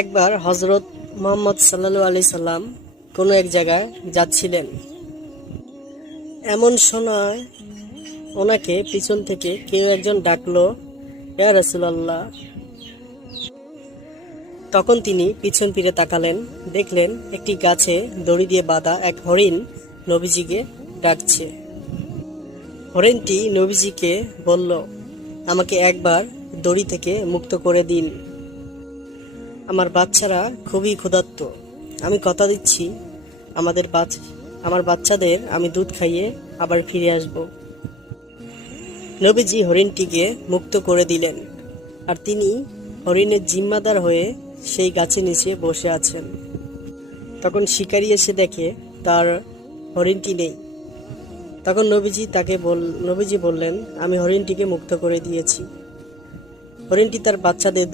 একবার হজরত মুহাম্মদ সাল্লাল্লাহু আলাইহি সাল্লাম কোনো এক জায়গায় যাচ্ছিলেন। এমন সময় ওনাকে পিছন থেকে কেউ একজন ডাকলো, ইয়া রাসূলুল্লাহ। তখন তিনি পিছন ফিরে তাকালেন, দেখলেন একটি গাছে দড়ি দিয়ে বাঁধা এক হরিণ নবীজিকে ডাকছে। হরিণটি নবীজিকে বলল, আমাকে একবার দড়ি থেকে মুক্ত করে দিন। আমার বাচ্চারা খুবই ক্ষুধার্ত। আমি কথা দিচ্ছি আমার বাচ্চাদের আমি দুধ খাইয়ে আবার ফিরে আসব। নবীজি হরিণটিকে মুক্ত করে দিলেন, আর তিনি হরিণের জিম্মাদার হয়ে সেই গাছের নিচে বসে আছেন। তখন শিকারী এসে দেখে তার হরিণটি নেই। তখন নবীজি বললেন, আমি হরিণটিকে মুক্ত করে দিয়েছি। হরিণটি তার বাচ্চাদের